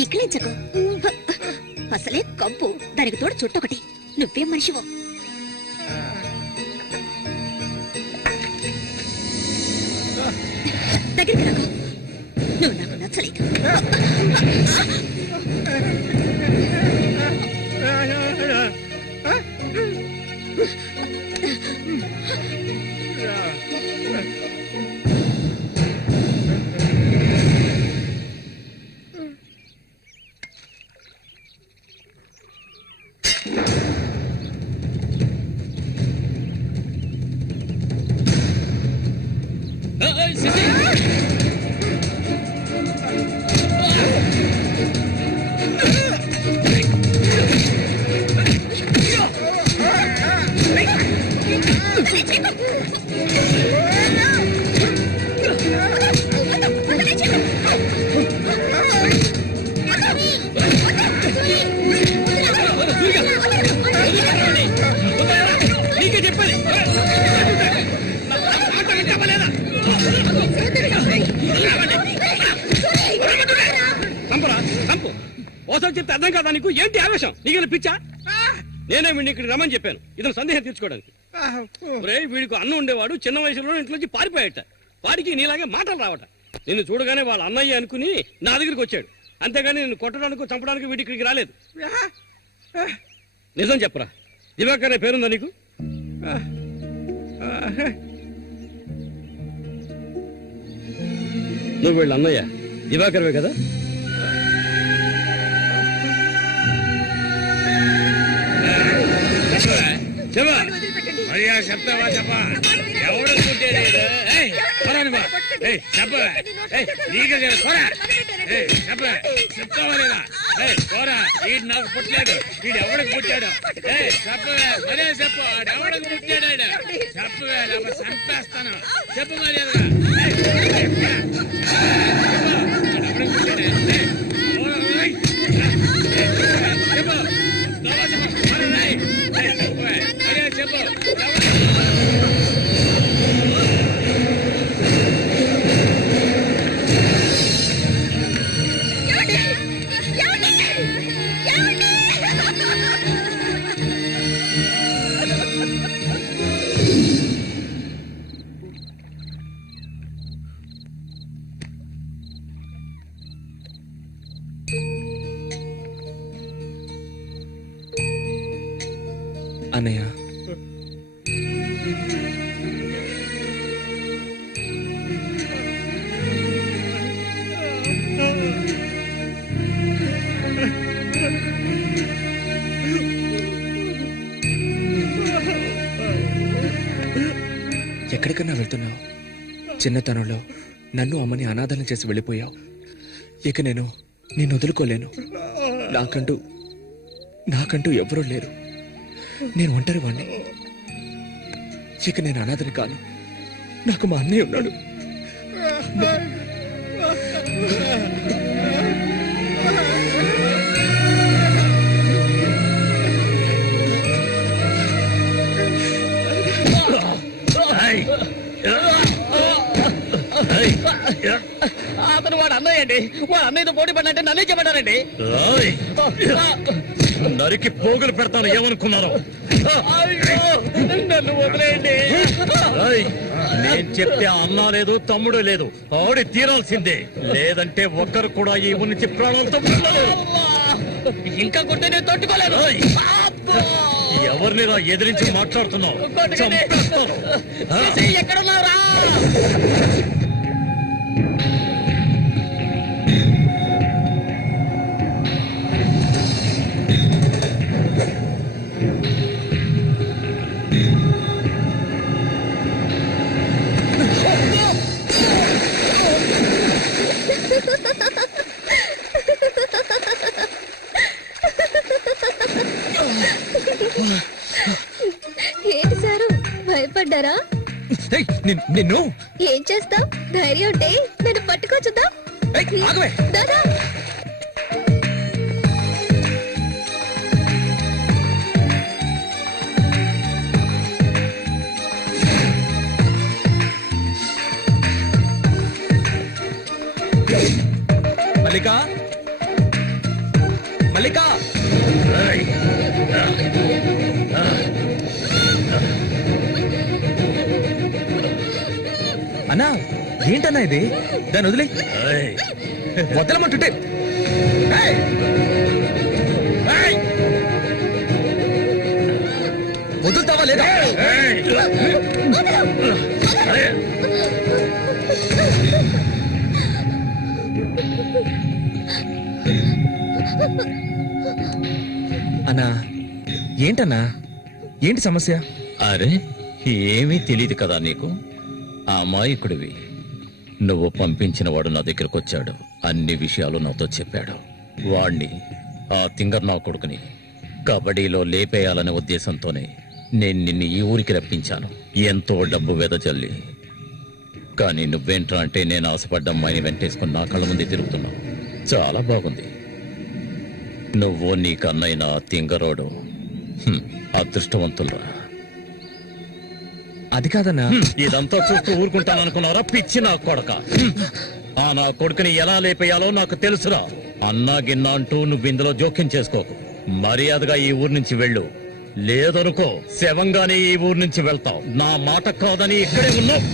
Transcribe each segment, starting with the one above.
ఈకిలించకు, అసలే కంపు, దానికి తోడు చుట్టొకటి. నువ్వేం మనిషివో. దగ్గరికి రాకు, నువ్వు నాకు నచ్చలేదు. చెప్తే అర్థం కాదా నీకు? ఏంటి ఆవేశం? నీకు పిచ్చా? నేనే వీడిని ఇక్కడ రమ్మని చెప్పాను ఇతను సందేహం తీర్చుకోవడానికి. వీడికి అన్న ఉండేవాడు, చిన్న వయసులో ఇంట్లోంచి పారిపోయాట. వాడికి నీలాగే మాటలు రావట. నిన్ను చూడగానే వాళ్ళ అన్నయ్య అనుకుని నా దగ్గరికి వచ్చాడు. అంతేగాని నిన్ను కొట్టడానికి చంపడానికి వీడి ఇక్కడికి రాలేదు. నిజం చెప్పరా, దివాకర్ అనే పేరుందా నీకు? నువ్వు వీళ్ళ అన్నయ్య దివాకర్వే కదా? చెప్తావా? చెప్పా, ఎవరు పుట్టాడు? చెప్తావా లేదా? పోరా, వీడు నాకు పుట్టలేదు. వీడు ఎవడికి పుట్టాడు? చెప్పవే, మరే చెప్పు. ఎవడికి పుట్టాడు? చెప్పవే, లేకపోతే చంపేస్తాను. చెప్పు మర్యాదగా. ఎవడికి పుట్టాడు? అన్నయ్య, ఎక్కడికన్నా వెళ్తున్నావు? చిన్నతనంలో నన్ను అమ్మని అనాథలను చేసి వెళ్ళిపోయావు. ఇక నేను నిన్ను వదులుకోలేను. నాకంటూ ఎవరూ లేరు. నేను ఒంటరి వాణ్ణి. ఇక నేను అనాథని కాను. నాకు మా అన్నయ్య ఉన్నాడు. అతను వాడు అన్నయ్య అండి. వాడు అన్నయ్యతో పోటీ పడినట్టే నన్నే చెప్పాడండి. నరికి పోగులు పెడతాను ఏమనుకున్నారు? నన్ను వదిలేయండి. నేను చెప్తే అన్నా లేదు, తమ్ముడు లేదు. ఆడి తీరాల్సిందే. లేదంటే ఒక్కరు కూడా ఈ ఊరి నుంచి ప్రాణాలతో ఉండలేరు. ఇంకా కొట్టే నేను తట్టుకోలేను. ఎవరిని ఎదిరించి మాట్లాడుతున్నావు? ఎక్కడున్నారా? ఏయ్, నిన్ను ఏం చేస్తావ్? ధైర్యం ఉంటే నన్ను పట్టుకోవచ్చుదా? ఏయ్, ఆగవే. దాదా మల్లికా మల్లికా అన్నా ఏంటన్నా ఇది? దాన్ని వదిలే. వదలమంటుంటే ఏయ్! ఏయ్! వదులుతావా లేదా? అన్నా ఏంటన్నా? ఏంటి సమస్య? అరే ఏమీ తెలియదు కదా నీకు. ఆ అమాయకుడివి. నువ్వు పంపించిన వాడు నా దగ్గరకు వచ్చాడు, అన్ని విషయాలు నాతో చెప్పాడు. వాణ్ణి, ఆ తింగర్ నా కొడుకుని కబడ్డీలో లేపేయాలనే ఉద్దేశంతోనే నేను నిన్ను ఈ ఊరికి రప్పించాను, ఎంతో డబ్బు వెదజల్లి. కానీ నువ్వేంట్రా అంటే నేను ఆశపడ్డ అమ్మాయిని వెంటేసుకుని నా కళ్ళ ముందే తిరుగుతున్నావు. చాలా బాగుంది. నువ్వు నీ కన్నైన తింగరోడు అదృష్టవంతులరా. అది కాదన్నా. ఇదంతా చూస్తూ ఊరుకుంటాను అనుకున్నారా పిచ్చి నా కొడక? ఆ నా కొడుకుని ఎలా లేపేయాలో నాకు తెలుసురా. అన్నా గిన్నా అంటూ నువ్వు ఇందులో జోక్యం చేసుకోకు. మర్యాదగా ఈ ఊరు నుంచి వెళ్ళు, లేదనుకో శవంగానే ఈ ఊరు నుంచి వెళ్తావు. నా మాట కాదని ఇక్కడే ఉన్నావు.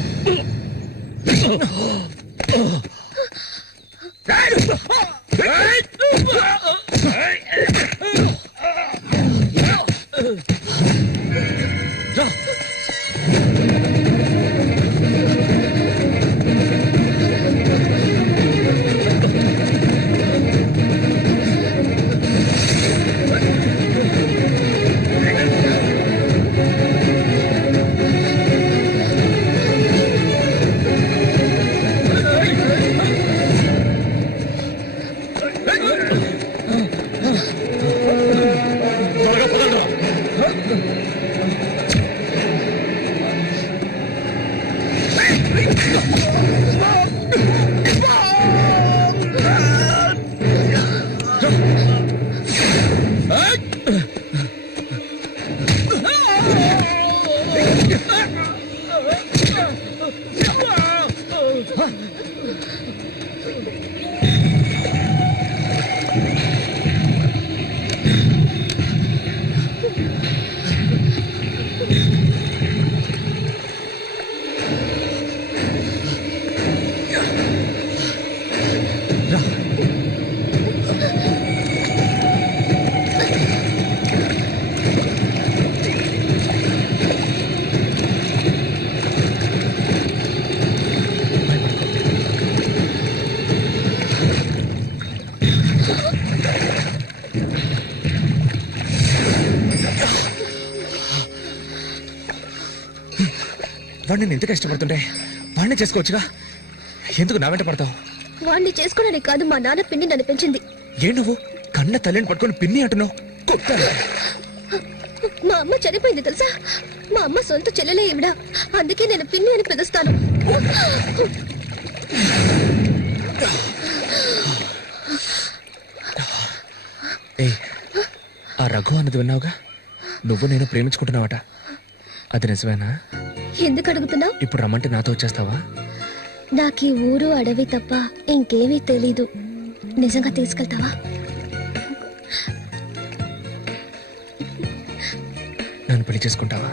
వాడిని ఎంత కష్టపడుతుంటే వాడిని చేసుకోవచ్చుగా, ఎందుకు నా వెంట పడతావు? వాడిని చేసుకోవడానికి కాదు, మా నాన్న పిన్ని నన్ను పెంచింది. ఏ నువ్వు కన్న తల్లిని పట్టుకొని పిన్ని అంటున్నావు? మా అమ్మ చనిపోయింది తెలుసా? మా అమ్మ సొంత చెల్లెలే ఈవిడ, అందుకే నేను పిన్ని అని పిలుస్తాను. ఏ ఆ రఘు అన్నది విన్నావుగా? నువ్వు నేను ప్రేమించుకుంటున్నావట, అది నిజమేనా? ఎందుకు అడుగుతున్నావు? ఇప్పుడు రమ్మంటే నాతో వచ్చేస్తావా? నాకు ఈ ఊరు అడవి తప్ప ఇంకేమీ తెలీదు. నిజంగా తీసుకెళ్తావా? నన్ను పెళ్లి చేసుకుంటావా?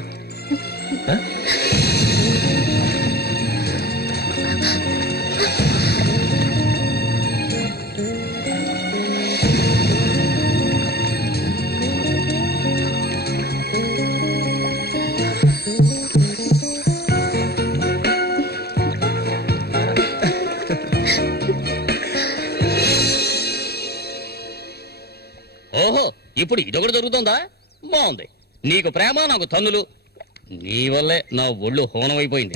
ఓహో, ఇప్పుడు ఇదొకటి జరుగుతుందా? బాగుంది. నీకు ప్రేమ, నాకు తన్నులు. నీ వల్లే నా ఒళ్ళు హోనమైపోయింది.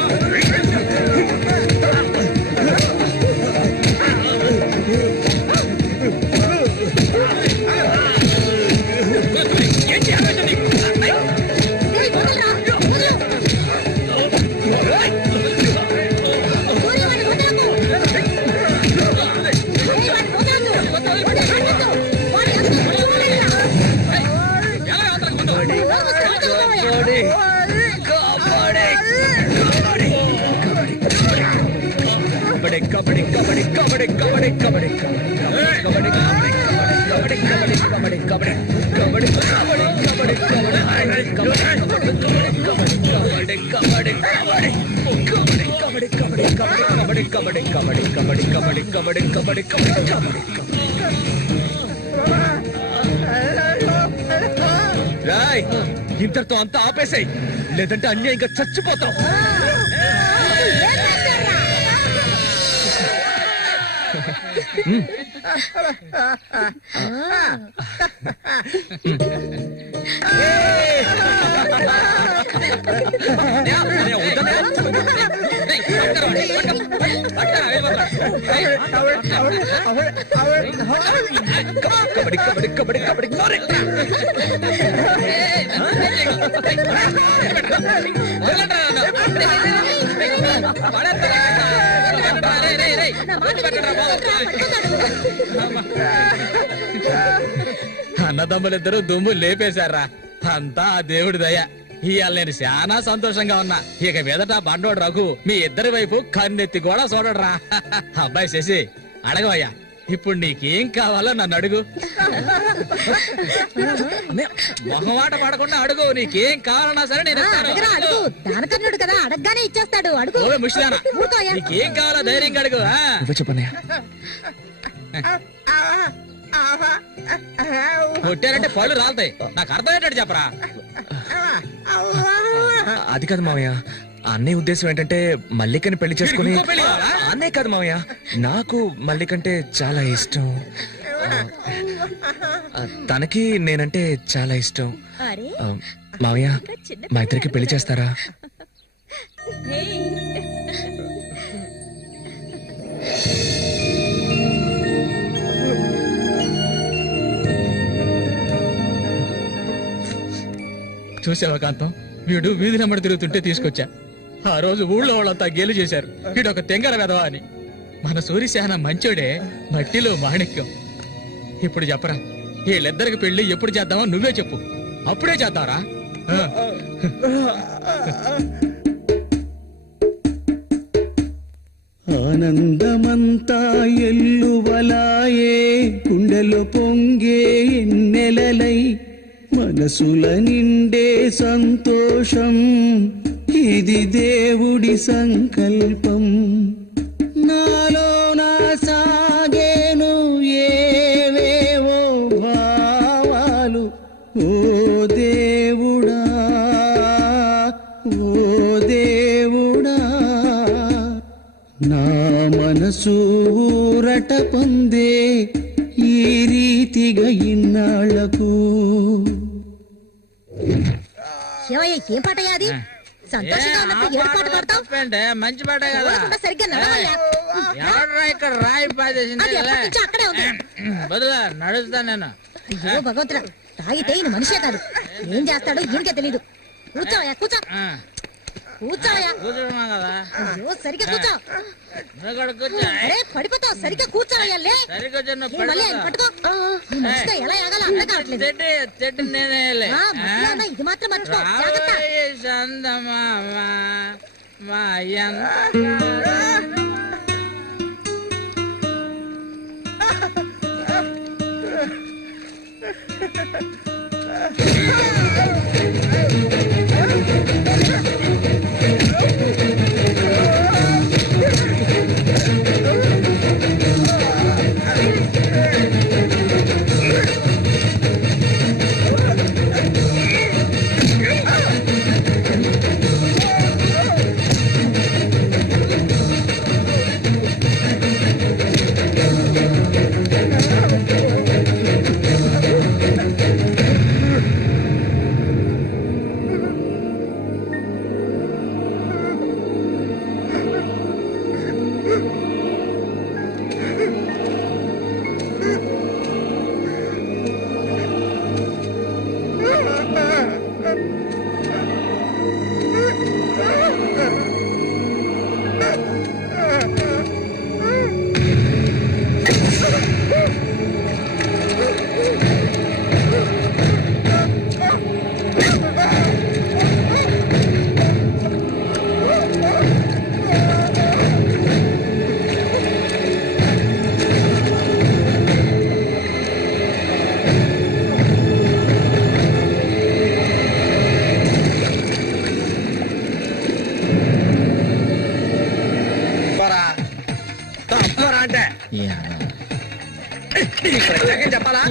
కబడ్డీ కబడ్డీ కబడ్డీ కబడ్డీ కబడ్డీ కబడ్డీ కబడ్డీ కబడ్డీ కబడ్డీ కబడ్డీ కబడ్డీ రాయ్ ఇంతటితో అంతా ఆపేసాయి, లేదంటే అన్యాయంగా చచ్చిపోతాం. కబడ్డీ కబడ్డీ కబడ్డీ కబడ్డీ అన్నదమ్ములిద్దరూ దుమ్ము లేపేశారా, అంతా ఆ దేవుడి దయ. ఇవాళ నేను చాలా సంతోషంగా ఉన్నా. ఇక మీదట బండోడు రఘు మీ ఇద్దరి వైపు కన్నెత్తి కూడా చూడడరా. అబ్బాయి శశి అడగవయ్యా, ఇప్పుడు నీకేం కావాలో నన్ను అడుగు. మొహమాట పడకుండా అడుగు, నీకేం కావాలన్నా సరే నేను దానకర్ణుడు కదా, అడగగానే ఇచ్చేస్తాడు. అడుగు. ముష్లానా, నీకేం కావాలో ధైర్యంగా అడుగు. చెప్పనయ్యా. కొట్టారంటే పళ్ళు రాలుతాయి, నాకు అర్థమయ్యేటట్టు చెప్పరా. అది కాదు మావయ్య, అన్నయ్య ఉద్దేశం ఏంటంటే మల్లికని పెళ్లి చేసుకుని. అన్నయ్య కాదు మావయ్య, నాకు మల్లికంటే చాలా ఇష్టం. తనకి నేనంటే చాలా ఇష్టం. మావయ్య, మా ఇద్దరికి పెళ్లి చేస్తారా? చూసావా కాంతం, వీడు వీధి నెంబడి తిరుగుతుంటే తీసుకొచ్చా. ఆ రోజు ఊళ్ళో వాళ్ళంతా గేలు చేశారు, వీడు ఒక తెంగర వెదవా అని. మన సూర్యశాన మంచోడే, మట్టిలో మాణిక్యం. ఇప్పుడు చెప్పరా, వీళ్ళిద్దరికి పెళ్లి ఎప్పుడు చేద్దామో నువ్వే చెప్పు, అప్పుడే చేద్దారా. ఆనందమంతా ఎల్లువలాయే, గుండెలో పొంగే ఎన్నెలలై, మనసుల నిండే సంతోషం, ఇది దేవుడి సంకల్పం. నాలో నా సాగేను ఏవేవో భావాలు, ఓ దేవుడా ఓ దేవుడా, నా మనసు ఊరట పొందే ఈ రీతిగా ఇన్నాళ్లకు. ఏం పాట అది? సంతోషంగా ఉన్నప్పుడు ఏడు పాట పాడతావు? మంచి పాట కదా, సరిగ్గా నడవయ్యా. ఎవడరా ఇక్కడ రాయి పాదేసింది? అక్కడే ఉంది. బదులా నడుస్తా నేను. అయ్యో భగవంతుడా, తాగితే ఈయన మనిషే కాదు, ఏం చేస్తాడో ఈయనకే తెలీదు. కూర్చోవయ్యా, కూర్చో కూర్చోవయ్యా. కూర్చున్నాం కదా, అయ్యో సరిగ్గా కూర్చో. కూర్చో. అరే పడిపోతావు, సరిగ్గా కూర్చోవయ్యా. లే మళ్ళీ ఆయన పట్టుకో. ఈ మనిషితో ఎలా ఎగాలో అర్థం కావట్లేదు. చెట్టు నేనే ఇది మాత్రం మర్చిపో, జాగ్రత్త.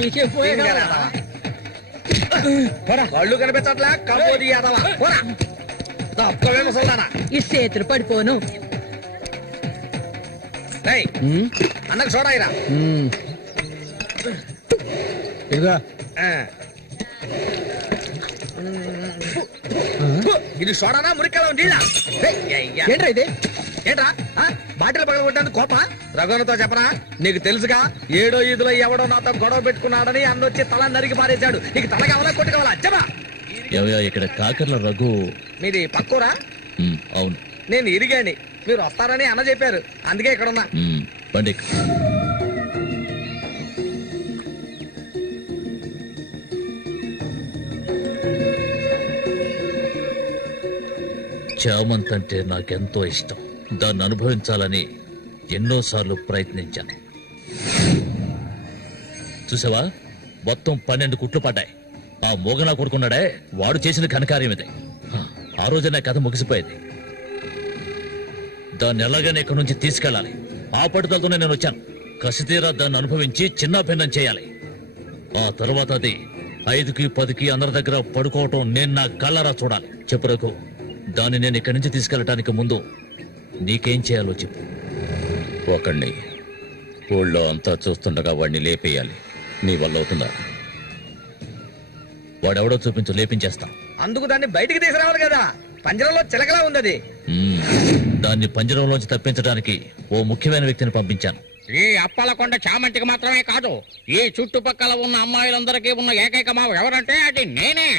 నీకే పోయేగా. కళ్ళు కనిపించట్లా కబోది యాదవా పోరా తప్పవే ముసల్దానా ఈ చేతులు పడిపోను. ఏయ్, అన్నకు చూడాయిరా ఇదిగా ఇది సోడానా మురికలా నీళ్ళ ఏంట్రా ఇది? ఏంట్రా బాటిల్ పగల కొట్టేందుకు కోప రఘునతో చెప్పరా నీకు తెలుసుగా 7వ ఈదులో ఎవడో నాతో గొడవ పెట్టుకున్నాడని అన్నొచ్చి తల నరికి పారేశాడు నీకు తల కావాలా కొట్టు కావాలా చెప్పరా ఏవయ్యా, ఇక్కడ కాకర్ల రఘు. మీది పక్కూరా అవును. నేను ఇరిగాని మీరు వస్తారని అన్న చెప్పారు అందుకే ఇక్కడ ఉన్నా బండి చామంత్ అంటే నాకెంతో ఇష్టం. దాన్ని అనుభవించాలని ఎన్నోసార్లు ప్రయత్నించాను. చూసావా, మొత్తం 12 కుట్లు పడ్డాయి. ఆ మోగనా కొడుకున్నాడే, వాడు చేసిన ఘనకార్యం ఇదే. ఆ రోజున కథ ముగిసిపోయింది. దాన్ని ఎలాగైనా ఇక్కడి నుంచి తీసుకెళ్ళాలి. ఆ పట్టుదలతోనే నేను వచ్చాను. కసితీరా దాన్ని అనుభవించి చిన్న భిన్నం చేయాలి. ఆ తర్వాత అది 5కి 10కి అందరి దగ్గర పడుకోవటం నేను నా కళ్ళరా చూడాలి. చెప్పు రఘు, దాన్ని నేను ఇక్కడి నుంచి తీసుకెళ్ళటానికి ముందు నీకేం చేయాలో చెప్పు. ఒకడిని ఊళ్ళో అంతా చూస్తుండగా వాడిని లేపేయాలి. నీ వల్ల అవుతుందా? వాడెవడో చూపించు, లేపించేస్తా. అందుకు దాన్ని బయటికి తీసుకురావాలి కదా పంజరంలో చిలకలా ఉంది అది దాన్ని పంజరంలోంచి తప్పించడానికి ఓ ముఖ్యమైన వ్యక్తిని పంపించాను. ఈ అప్పలకొండ చామంతికి మాత్రమే కాదు, ఈ చుట్టుపక్కల ఉన్న అమ్మాయిలందరికీ ఉన్న ఏకైక మావ ఎవరంటే అది నేనే.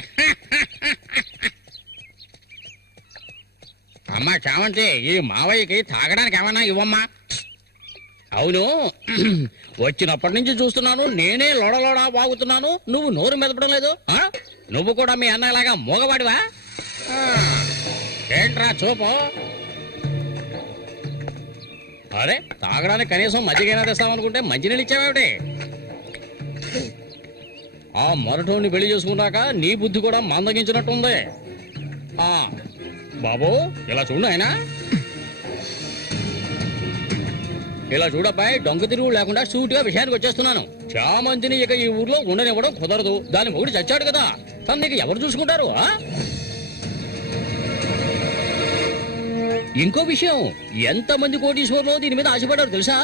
అమ్మా చామంతి, ఈ మావయ్యకి తాగడానికి ఏమన్నా ఇవ్వమ్మా. అవును, వచ్చినప్పటి నుంచి చూస్తున్నాను నేనే లోడలోడా వాగుతున్నాను, నువ్వు నోరు మెదపడం లేదు. నువ్వు కూడా మీ అన్నలాగా మూగవాడివా? ఏంట్రా చూపు? అరే, తాగడానికి కనీసం మజ్జిగైనా తెస్తామనుకుంటే మంచినీళ్ళు ఇచ్చావేమిటి? ఆ మరటోని పెళ్లి చేసుకున్నాక నీ బుద్ధి కూడా మందగించినట్టుంది. బాబు, ఇలా చూడు ఆయన, ఇలా చూడబ్బాయి, దొంగ తిరుగు లేకుండా సూటిగా విషయానికి వచ్చేస్తున్నాను. చామంతిని ఇక ఈ ఊర్లో ఉండనివ్వడం కుదరదు. దాని మొగుడు చచ్చాడు కదా, తను నీకు ఎవరు చూసుకుంటారు? ఇంకో విషయం, ఎంతమంది కోటీశ్వర్లో దీని మీద ఆశపడ్డారు తెలుసా?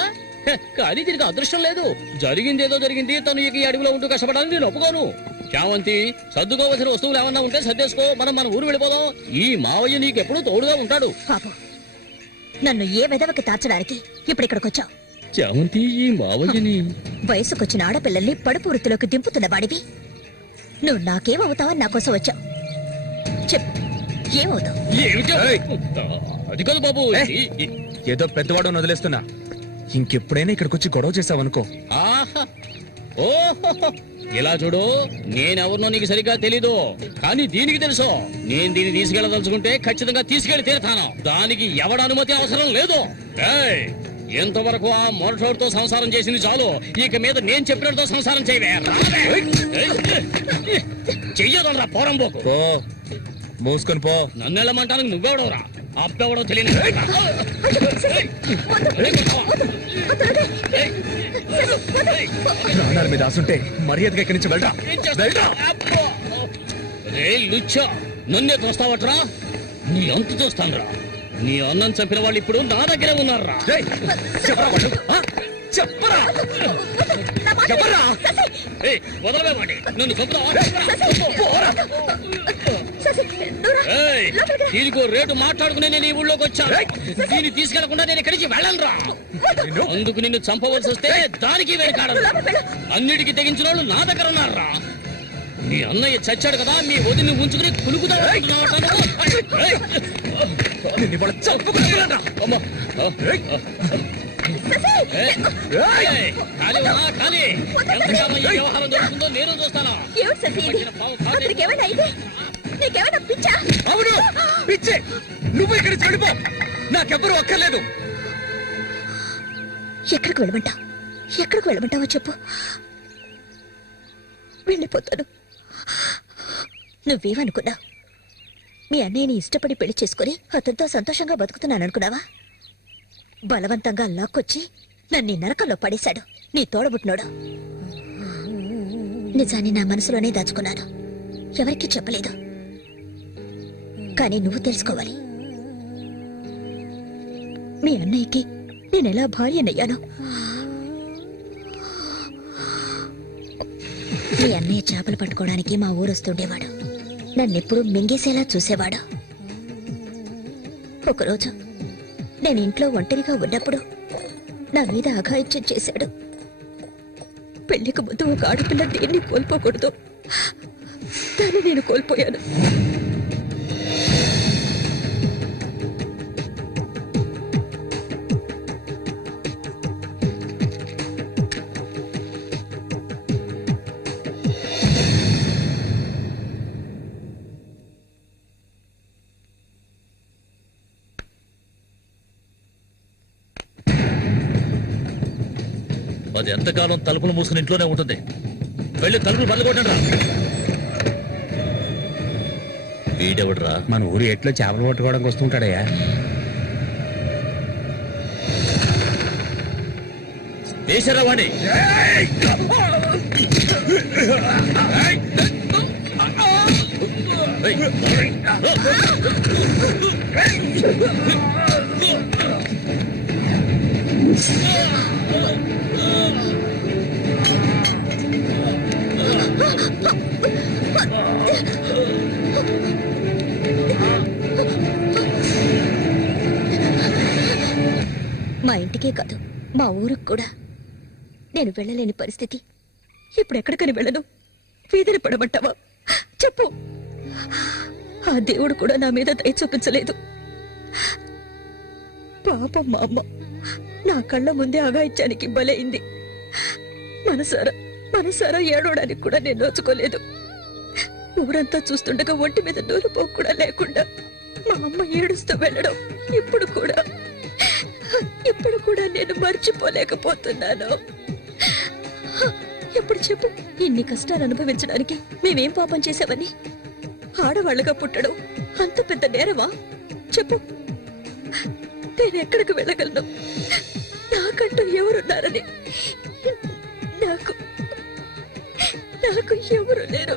కానీ దీనికి అదృష్టం లేదు. జరిగిందేదో జరిగింది. తను ఇక ఈ అడవిలో ఉంటూ కష్టపడాలని నేను ఒప్పుకోను. చామంతి, సర్దుకోవలసిన వస్తువులు ఏమన్నా ఉంటే సర్దేసుకో, మనం మన ఊరు వెళ్ళిపోదాం. ఈ మావయ్య నీకెప్పుడు తోడుగా ఉంటాడు. పాపం, నన్ను ఏ విధవకి తార్చడానికి ఇప్పుడు ఇక్కడికి వచ్చావు? చామంతి, ఈ మావయ్యని వయసుకొచ్చిన ఆడపిల్లల్ని పడుపు వృత్తిలోకి దింపుతున్న వాడివి నువ్వు నాకేమవుతావని నా కోసం వచ్చావు. చెప్పు, ఏమవుతావు? అది కాదు బాబు, ఏదో పెద్దవాడు వదిలేస్తున్నా. ఇంకెప్పుడైనా ఇక్కడికి వచ్చి గొడవ చేసావనుకో. ఆహా, ఓహో, ఇలా చూడు, నేనెవరినో నీకు సరిగ్గా తెలీదు, కానీ దీనికి తెలుసు. నేను దీన్ని తీసుకెళ్ళదలుచుకుంటే ఖచ్చితంగా తీసుకెళ్లి తీరుతాను. దానికి ఎవడ అనుమతి అవసరం లేదు. ఎంతవరకు ఆ మొరటోడితో సంసారం చేసింది చాలు. ఇక మీద నేను చెప్పినతో సంసారం చేయవే. చెయ్యదరా పోరంబోకు. మూసుకొని పో. నన్ను వెళ్ళమంటానికి నువ్వెవడవరా? అప్పెవడో తెలియదు. ప్రాణాల మీద ఆసుంటే మర్యాదగా ఇక్కడి నుంచి వెళ్ళరా. లుచ్చా, నన్నే చూస్తావట్రా? నీ అంతు చూస్తానురా. నీ అన్నం చంపిన వాళ్ళు ఇప్పుడు నా దగ్గరే ఉన్నారా? చెప్పరా వదలవేమండి, నన్ను చంపుతావా? దీనికో రేటు మాట్లాడుకునే నేను ఈ ఊళ్ళోకి వచ్చాను. దీన్ని తీసుకెళ్లకుండా నేను ఇక్కడి నుంచి వెళ్ళనురా. అందుకు నిన్ను చంపవలసి వస్తే దానికి వెనకాడను. అన్నిటికీ తెగించిన వాళ్ళు నా దగ్గర ఉన్నారా? మీ అన్నయ్య చచ్చాడు కదా, మీ వదిని ఉంచుకుని కులుకుతాడు. వ్యవహారం జరుగుతుందో నేను చూస్తాను. అవును, పిచ్చే, నువ్వు ఇక్కడికి వెళ్ళిపో. నాకెవ్వరూ అక్కర్లేదు. ఎక్కడికి వెళ్ళమంటావు? ఎక్కడికి వెళ్ళమంటావో చెప్పు, వెళ్ళిపోతాను. నువ్వేమనుకున్నా? మీ అన్నయ్యని ఇష్టపడి పెళ్లి చేసుకుని అతనితో సంతోషంగా బతుకుతున్నాను అనుకున్నావా? బలవంతంగా లాక్కొచ్చి నన్ను నరకంలో పడేశాడు నీ తోడబుట్టినోడు. నిజాన్ని నా మనసులోనే దాచుకున్నాను, ఎవరికీ చెప్పలేదు. కానీ నువ్వు తెలుసుకోవాలి, మీ అన్నయ్యకి నేనెలా భార్యనయ్యాను. మీ అన్నయ్య చేపలు పట్టుకోవడానికి మా ఊరు వస్తుండేవాడు. నన్నెప్పుడు మింగేసేలా చూసేవాడు. ఒకరోజు నేను ఇంట్లో ఒంటరిగా ఉన్నప్పుడు నా మీద అఘాయిత్యం చేశాడు. పెళ్లికి ముందు ఒక ఆడపిల్ల దేన్ని కోల్పోకూడదు, దాన్ని నేను కోల్పోయాను. అది ఎంతకాలం తలుపులు మూసుకుని ఇంట్లోనే ఉంటుంది. వెళ్ళి తలుపులు బల్లగొట్టండి రా. వీడెవడరా? మన ఊరు ఎట్లో చేపలు పట్టుకోవడానికి వస్తుంటాడయ్యా. వేసారా వాణి? మా ఇంటికే కాదు, మా ఊరికి కూడా నేను వెళ్ళలేని పరిస్థితి. ఇప్పుడు ఎక్కడికని వెళ్ళను? వీధిని పడమంటావా? చెప్పు. ఆ దేవుడు కూడా నా మీద దయ చూపించలేదు. పాపం మా అమ్మ నా కళ్ళ ముందే అఘాయిత్యానికి బలైంది. మనసారా ఏడవడానికి కూడా నేను నోచుకోలేదు. ఊరంతా చూస్తుండగా ఒంటి మీద నూలుపోకు కూడా లేకుండా మా అమ్మ ఏడుస్తూ వెళ్ళడం ఇప్పుడు కూడా నేను మర్చిపోలేకపోతున్నాను. ఎప్పుడు చెప్పు, ఇన్ని కష్టాలు అనుభవించడానికి మేమేం పాపం చేసావని? ఆడవాళ్ళగా పుట్టడం అంత పెద్ద నేరమా? చెప్పు, నేను ఎక్కడికి వెళ్ళగలను? నాకంటూ ఎవరున్నారని నాకు ఎవరు లేరు.